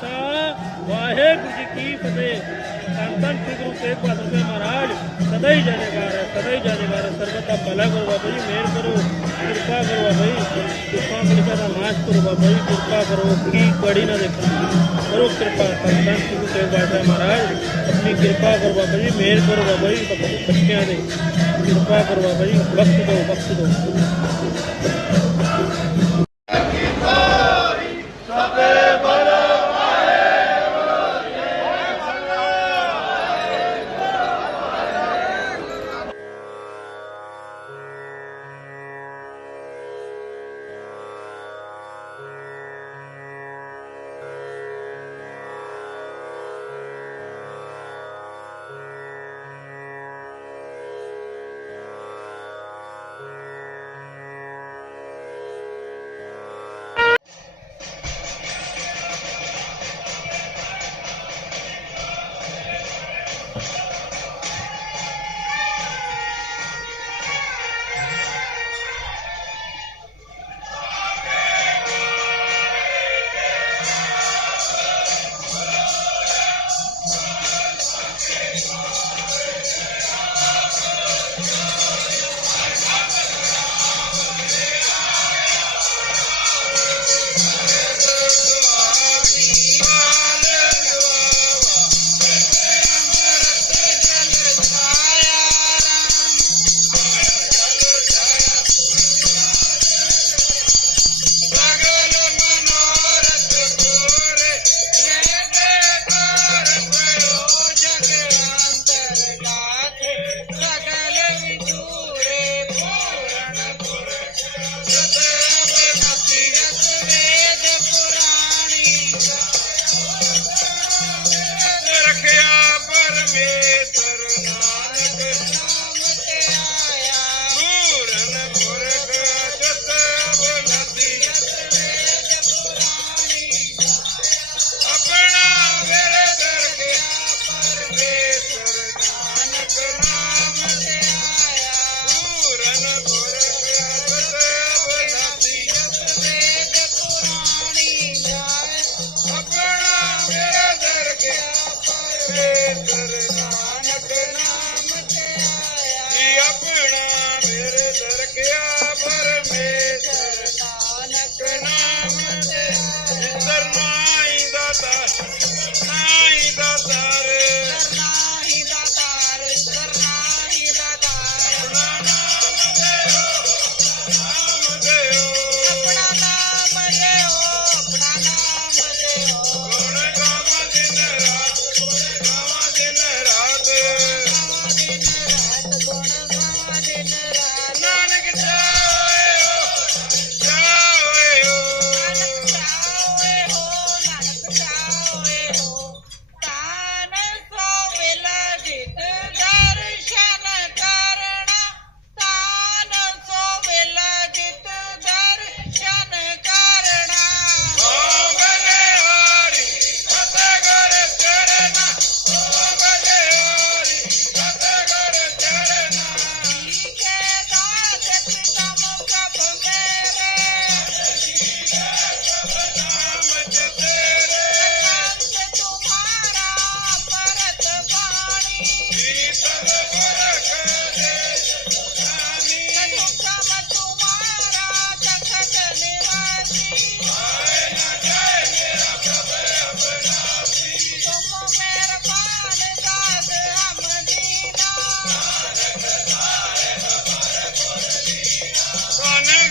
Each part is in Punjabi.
ਖਾਲਸਾ ਵਾਹਿਗੁਰੂ ਜੀ ਕੀ ਫਤਿਹ। ਧੰਨ ਸ੍ਰੀ ਗੁਰੂ ਤੇਗ ਬਹਾਦਰ ਸਾਹਿਬ ਮਹਾਰਾਜ, ਸਦਾ ਹੀ ਜੈਕਾਰ ਹੈ, ਸਦਾ ਹੀ ਜੈਕਾਰ ਹੈ। ਸਰਬਤ ਦਾ ਭਲਾ ਕਰੋ ਬਾਬਾ ਜੀ, ਮਿਹਰ ਕਰੋ, ਕਿਰਪਾ ਕਰੋ ਬਾਬਾ ਜੀ। ਕਿਰਪਾ ਕਲਿਕਾ ਦਾ ਨਾਸ਼ ਕਰੋ ਬਾਬਾ ਜੀ, ਕਿਰਪਾ ਕਰੋ, ਕੀ ਕੜੀ ਨਾ ਦੇਖੋ। ਕਰੋ ਕਿਰਪਾ, ਧੰਨ ਸ੍ਰੀ ਗੁਰੂ ਤੇਗ ਬਹਾਦਰ ਮਹਾਰਾਜ। ਆਪਣੀ ਕਿਰਪਾ ਕਰੋ ਬਾਬਾ ਜੀ, ਮਿਹਰ ਕਰੋ ਬਾਬਾ ਜੀ ਬੱਚ- ਬੱਚਿਆਂ ਦੇ। ਕਿਰਪਾ ਕਰੋ ਬਾਬਾ ਜੀ ਬਖਸ਼ ਦਿਓ ਬਖਸ਼ ਦਿਓ।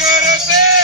ਧੰਨ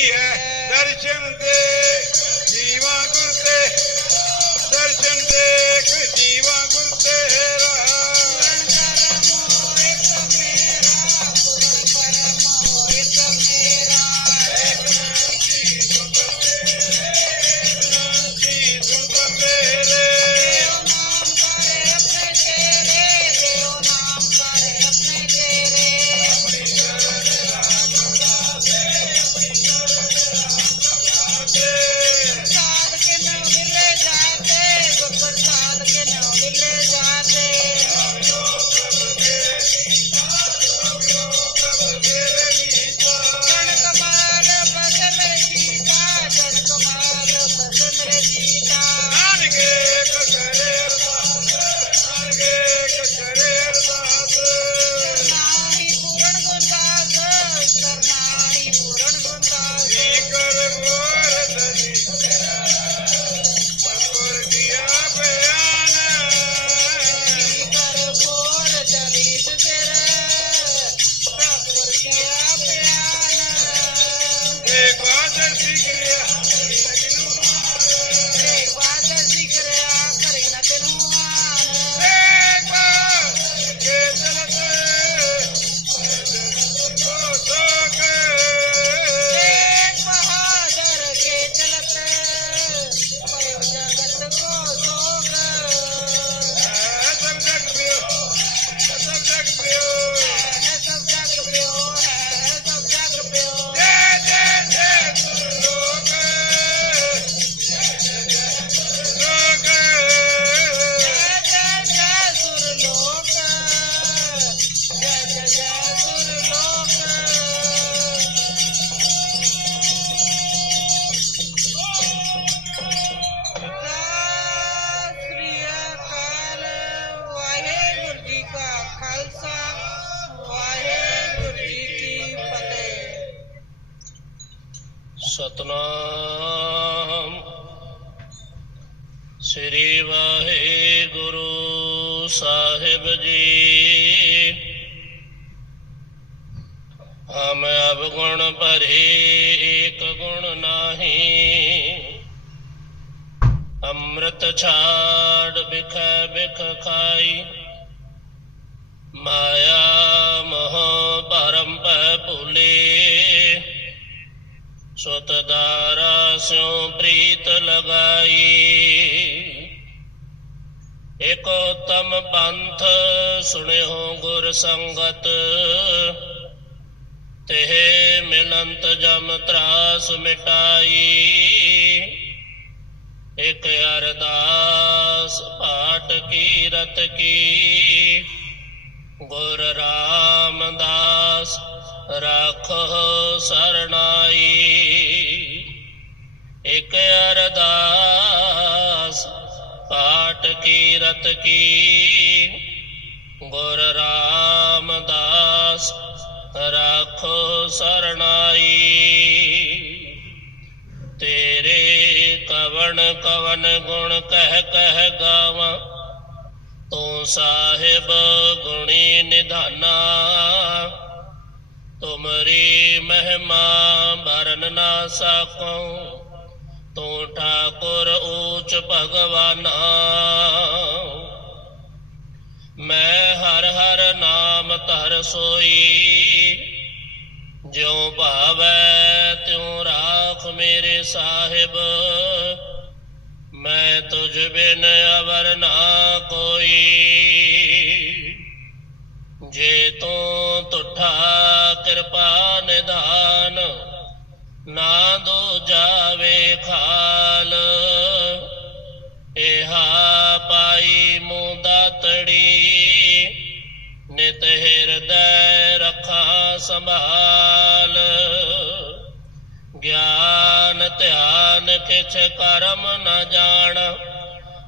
Türkiye der şimdi. ਸਤਨਾਮ। ਸ੍ਰੀ ਵਾਹਿਗੁਰੂ ਸਾਹਿਬ ਜੀ। ਹਮ ਅਬ ਗੁਣ ਭਰੇ ਏਕ ਗੁਣ ਨਾਹੀ। ਅੰਮ੍ਰਿਤ ਛਾੜ ਬਿਖ ਬਿਖ ਖਾਈ। ਮਾਇਆ ਮੋਹ ਭਰਮ ਭੈ ਸੁਤ ਦਾਰਾ ਸਿਉ ਪ੍ਰੀਤ ਲਗਾਈ ਇਕ ਉਤਮ ਪੰਥ ਸੁਣਿਓ ਗੁਰ ਸੰਗਤ ਤੇ ਮਿਲੰਤ ਜਮ ਤਰਾਸ ਮਿਟਾਈ ਇਕ ਅਰਦਾਸ ਪਾਠ ਕੀਰਤ ਕੀ ਗੁਰ ਰਾਮਦਾਸ ਰਾਖੋ ਸਰਣਾਈ। ਇਕ ਅਰਦਾਸ, ਪਾਠ ਕੀਰਤ ਕੀ। ਗੁਰ ਰਾਮਦਾਸ, ਰਾਖੋ ਸਰਣਾਈ। ਤੇਰੇ ਕਵਣ ਕਵਨ ਗੁਣ ਕਹਿ ਕਹਿ ਗਾਵਾਂ, ਤੂੰ ਸਾਹਿਬ ਗੁਣੀ ਨਿਧਾਨਾ। ਤੁਮਰੀ ਮਹਿਮਾ ਬਰਨ ਨਾ ਸਕੋ ਤੂੰ ਠਾਕੁਰ ਊਚ ਭਗਵਾਨਾ। ਮੈਂ ਹਰ ਹਰ ਨਾਮ ਧਰ ਸੋਈ, ਜਿਉ ਭਾਵੈ ਤਿਉ ਰਾਖ ਮੇਰੇ ਸਾਹਿਬ। ਮੈਂ ਤੁਝ ਬਿਨ ਅਵਰ ਨਾ ਕੋਈ। ਜੇ ਤੂੰ ਤੁਠਾ ਕਿਰਪਾ ਨਿਧਾਨ, ਨਾ ਦੋ ਜਾਵੇ ਖਾਲ। ਇਹਾ ਪਾਈ ਮੁੰਦਾ ਤੜੀ, ਨਿਤ ਹਿਰਦੈ ਰਖਾ ਸੰਭਾਲ। ਗਿਆਨ ਧਿਆਨ ਕਿਛ ਕਰਮ ਨਾ ਜਾਣ,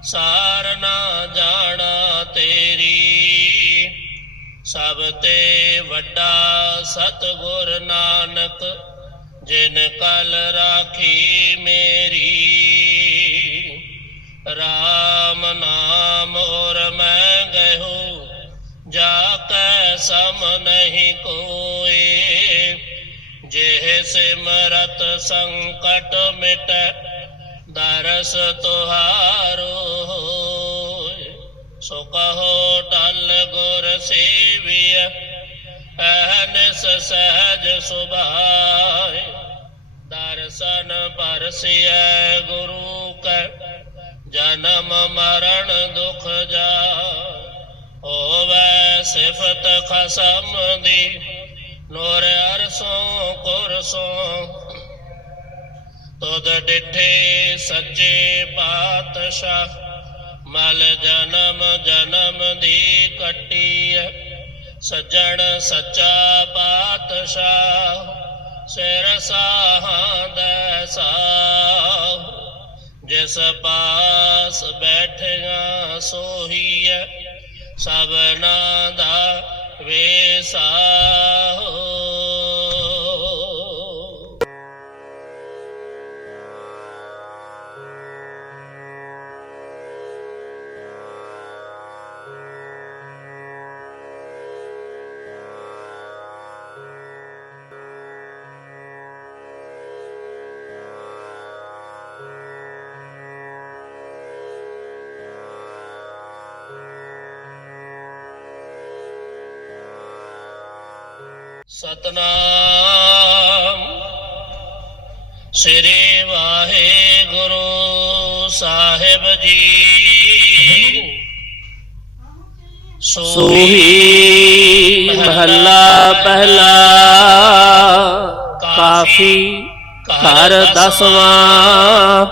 ਸਾਰ ਨਾ ਜਾਣਾ ਤੇਰੀ। ਸਭ ਤੇ ਵੱਡਾ ਸਤਿਗੁਰ ਨਾਨਕ, ਜਿਨ ਕਲ ਰਾਖੀ ਮੇਰੀ। RAM ਨਾਮ ਔਰ ਮੈਂ ਗਇਓ ਜਾ ਕੈ ਸਮ ਨਹੀਂ ਕੋਏ। ਜੇ ਸਿਮਰਤ ਸੰਕਟ ਮਿਟੈ, ਦਰਸ ਤੁਹਾਰੋ। ਸੋ ਕਹੋ ਟਲ ਗੁਰ ਸੇਵੀਐ ਅਹਨਿਸ ਸਹਿਜ ਸੁਭਾਏ। ਦਰਸ਼ਨ ਪਰਸਿਐ ਗੁਰੂ ਕੈ, ਜਨਮ ਮਰਨ ਦੁਖ ਜਾ ਹੋਵੇ ਸਿਫਤ ਖਸਮ ਦੀ, ਨੂਰ ਅਰਸੋਂ ਕੁਰਸੋਂ ਤੁਧ ਡਿਠੇ ਸੱਚੇ ਪਾਤਸ਼ਾਹ ਮਲ ਜਨਮ ਜਨਮ ਦੀ ਕੱਟੀ ਸੱਜਣ ਸੱਚਾ ਪਾਤਸ਼ਾਹ, ਸਿਰ ਸਾਹਾਂ ਦਾ ਸਾਹ। ਜਿਸ ਪਾਸ ਬੈਠਿਆ ਸੋਹੀ ਸਭਨਾ ਦਾ ਵੇਸਾਹੋ ਸਤਨਾਮ। ਸ੍ਰੀ ਵਾਹਿਗੁਰੂ ਸਾਹਿਬ ਜੀ। ਸੋਹੀ ਮਹੱਲਾ ਪਹਿਲਾ, ਕਾਫੀ ਘਰ ਦਸਵਾਂ।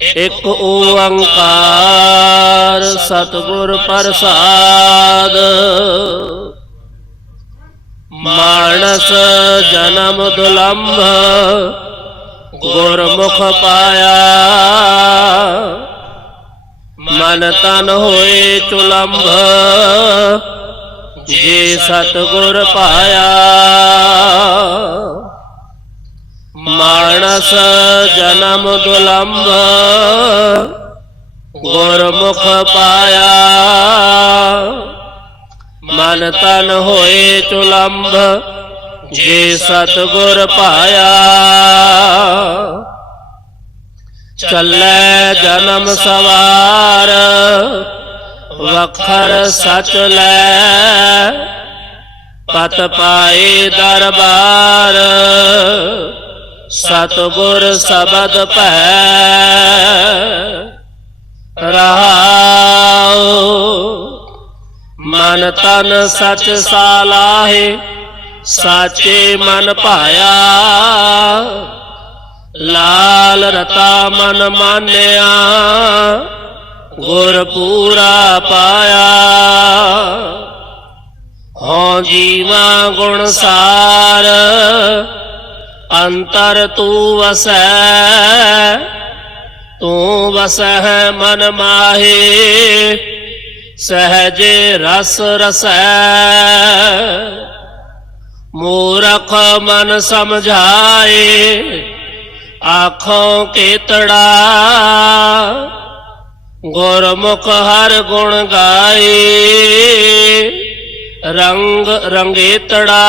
ਇੱਕ ਓੰਕਾਰ ਸਤਿਗੁਰ ਪ੍ਰਸਾਦ। ਮਾਨਸ ਜਨਮ ਦੁਲੰਭ, ਗੁਰਮੁਖ ਪਾਇਆ। ਮਨ ਤਨ ਹੋਏ ਚੁਲੰਭ, ਜੇ ਸਤਗੁਰ ਪਾਇਆ। ਮਾਨਸ ਜਨਮ ਦੁਲੰਭ, ਗੁਰਮੁਖ ਪਾਇਆ। ਤਨ ਤਨ ਹੋਏ ਚੁਲੰਭ ਜੇ ਸਤਗੁਰ ਪਾਇਆ। ਚੱਲੇ ਜਨਮ ਸਵਾਰ, ਵਖਰ ਸਚ ਲੈ। ਪਤ ਪਾਏ ਦਰਬਾਰ, ਸਤਗੁਰ ਸਬਦ ਭੈ। ਰਹਾਉ ਮਨ ਤਨ ਸਚ ਸਾਲਾਹੇ, ਸਾਚੇ ਮਨ ਭਾਇਆ। ਲਾਲ ਰਤਾ ਮਨ ਮਾਨਿਆ, ਗੁਰ ਪੂਰਾ ਪਾਇਆ। ਹਉ ਜੀਵਾ ਗੁਣ ਸਾਰ, ਅੰਤਰ ਤੂ ਵਸੈ, ਤੂੰ ਵਸਹਿ ਮਨ ਮਾਹੇ। ਸਹਜੇ ਰਸ ਰਸੈ। ਮੂਰਖ ਮਨ ਸਮਝਾਏ, ਆਖੋਂ ਕੇਤੜਾ। ਗੁਰਮੁਖ ਹਰ ਗੁਣ ਗਾਏ, ਰੰਗ ਰੰਗੇਤੜਾ।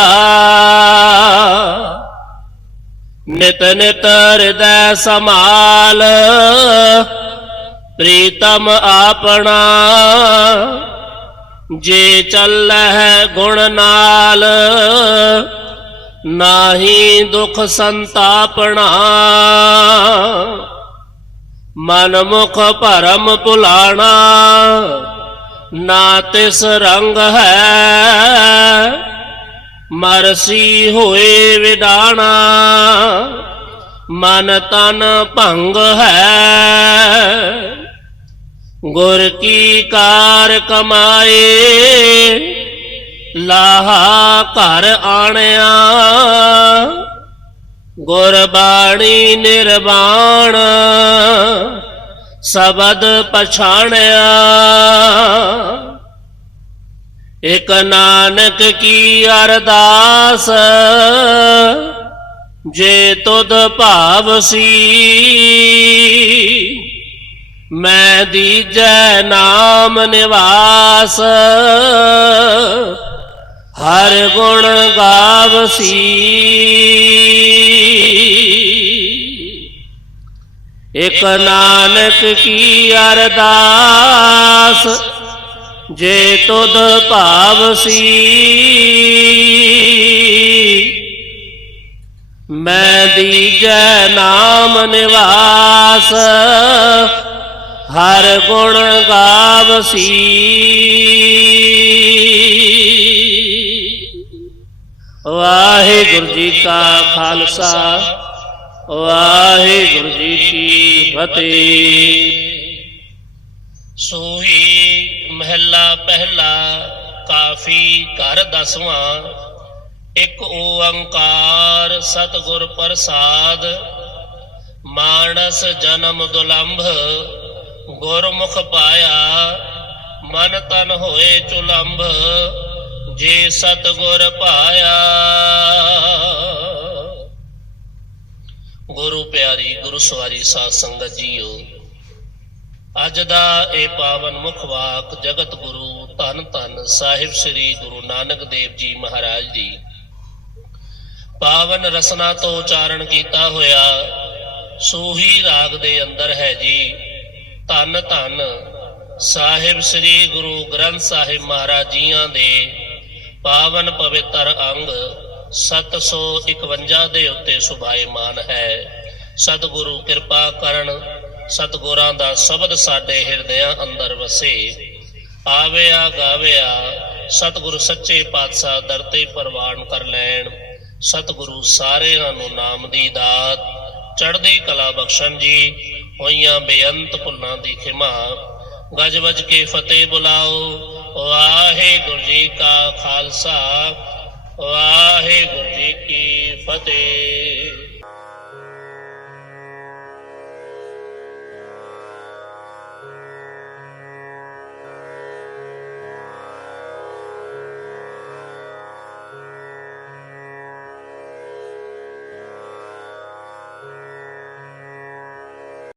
ਨਿਤ ਨਿਤ ਹਿਰਦੈ ਸਮਾਲ ਪ੍ਰੀਤਮ ਆਪਣਾ, ਜੇ ਚੱਲਹਿ ਗੁਣ ਨਾਲ, ਨਾਹੀ ਦੁਖ ਸੰਤਾਪਣਾ। ਮਨ ਮੁਖ ਭਰਮ ਭੁਲਾਣਾ, ਨਾ ਤਿਸ ਰੰਗ ਹੈ। ਮਰਸੀ ਹੋਏ ਵਿਡਾਣਾ ਮਨ ਤਨ ਭੰਗ ਹੈ। ਗੁਰ ਕੀ ਕਾਰ ਕਮਾਏ, ਲਾਹਾ ਘਰ ਆਣਿਆ। ਗੁਰਬਾਣੀ ਨਿਰਵਾਣ, ਸਬਦ ਪਛਾਣਿਆ। ਇਕ ਨਾਨਕ ਕੀ ਅਰਦਾਸ, ਜੇ ਤੁਧ ਭਾਵ ਸੀ ਮੈਂ ਦੀਜੈ ਨਾਮ ਨਿਵਾਸ ਹਰ ਗੁਣ ਗਾਵਸੀ ਇਕ ਨਾਨਕ ਕੀ ਅਰਦਾਸ ਜੇ ਤੁਧ ਭਾਵ ਸੀ ਮੈਂ ਦੀਜੈ ਨਾਮ ਨਿਵਾਸ ਹਰ ਗੁਣ ਗਾਵਸੀ। ਵਾਹਿਗੁਰੂ ਜੀ ਕਾ ਖਾਲਸਾ, ਵਾਹਿਗੁਰੂ ਜੀ ਕੀ ਫਤਿਹ। ਸੋਹੀ ਮਹਿਲਾ ਪਹਿਲਾ, ਕਾਫੀ ਘਰ ਦਸਵਾਂ। ਇੱਕ ਓੰਕਾਰ ਸਤਿਗੁਰ ਪ੍ਰਸਾਦ, ਮਾਨਸ ਜਨਮ ਦੁਲੰਭ ਗੁਰਮੁਖ ਪਾਇਆ, ਮਨ ਤਨ ਹੋਏ ਚੁਲੰਭ ਜੇ ਸਤਿਗੁਰ ਪਾਇਆ। ਗੁਰੂ ਪਿਆਰੀ, ਗੁਰੂ ਸਵਾਰੀ ਸਾਧ ਸੰਗਤ ਜੀਓ, ਅੱਜ ਦਾ ਇਹ ਪਾਵਨ ਮੁਖ ਵਾਕ ਜਗਤ ਗੁਰੂ ਧੰਨ ਧੰਨ ਸਾਹਿਬ ਸ੍ਰੀ ਗੁਰੂ ਨਾਨਕ ਦੇਵ ਜੀ ਮਹਾਰਾਜ ਜੀ। ਪਾਵਨ ਰਸਨਾ ਤੋਂ ਉਚਾਰਨ ਕੀਤਾ ਹੋਇਆ, ਸੂਹੀ ਰਾਗ ਦੇ ਅੰਦਰ ਹੈ ਜੀ। ਧੰਨ ਧੰਨ ਸਾਹਿਬ ਸ੍ਰੀ ਗੁਰੂ ਗ੍ਰੰਥ ਸਾਹਿਬ ਮਹਾਰਾਜ ਜੀਆਂ ਦੇ ਪਾਵਨ ਪਵਿੱਤਰ ਅੰਗ 751 ਦੇ ਉੱਤੇ ਸੁਭਾਏਮਾਨ ਹੈ। ਸਤਿਗੁਰੂ ਕਿਰਪਾ ਕਰਨ, ਸਤਿਗੁਰਾਂ ਦਾ ਸ਼ਬਦ ਸਾਡੇ ਹਿਰਦਿਆਂ ਅੰਦਰ ਵਸੇ। ਆਵਿਆ ਗਾਵਿਆ, ਸਤਿਗੁਰੂ ਸੱਚੇ ਪਾਤਸ਼ਾਹ ਦਰ ਤੇ ਪ੍ਰਵਾਨ ਕਰ ਲੈਣ। ਸਤਿਗੁਰੂ ਸਾਰਿਆਂ ਨੂੰ ਨਾਮ ਦੀ ਦਾਤ। ਚੜ੍ਹਦੀ ਕਲਾ ਬਖਸ਼ਣ ਜੀ ਹੋਈਆਂ ਬੇਅੰਤ ਭੁੱਲਾਂ ਦੀ ਖਿਮਾ। ਗਜ ਵਜ ਕੇ ਫਤਿਹ ਬੁਲਾਓ, ਵਾਹਿਗੁਰੂ ਜੀ ਕਾ ਖਾਲਸਾ, ਵਾਹਿਗੁਰੂ ਜੀ ਕੀ ਫਤਿਹ।